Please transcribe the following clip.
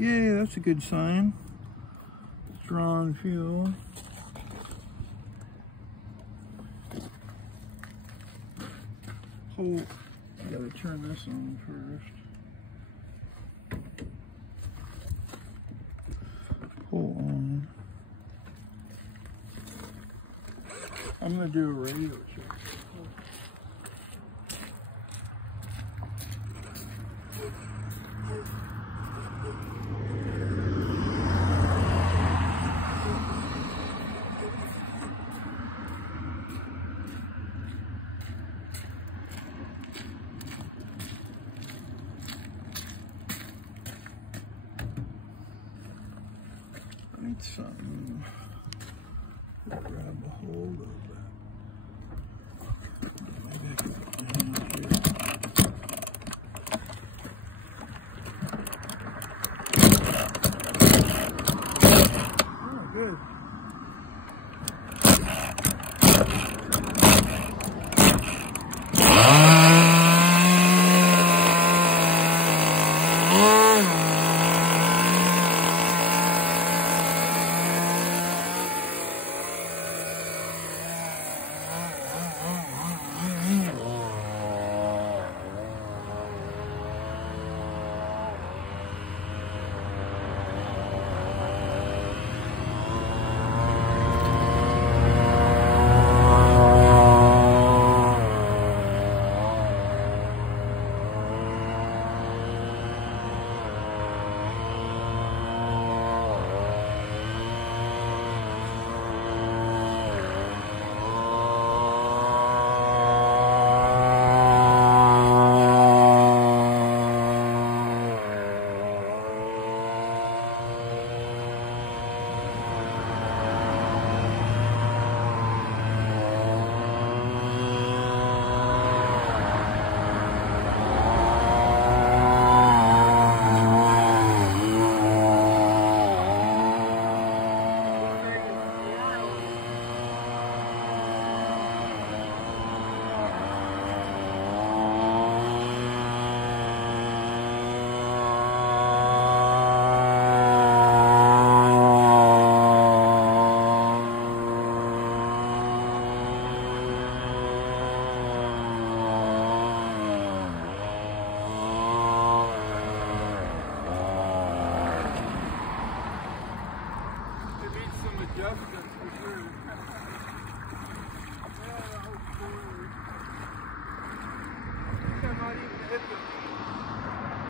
Yeah, that's a good sign. Strong fuel. Hold. I gotta turn this on first. Pull on. I'm gonna do a radio check. I need something to grab a hold of that. Maybe I can put my hand here. Oh, good. Adjustments for sure. Yeah, I hope so. I think I might even hit the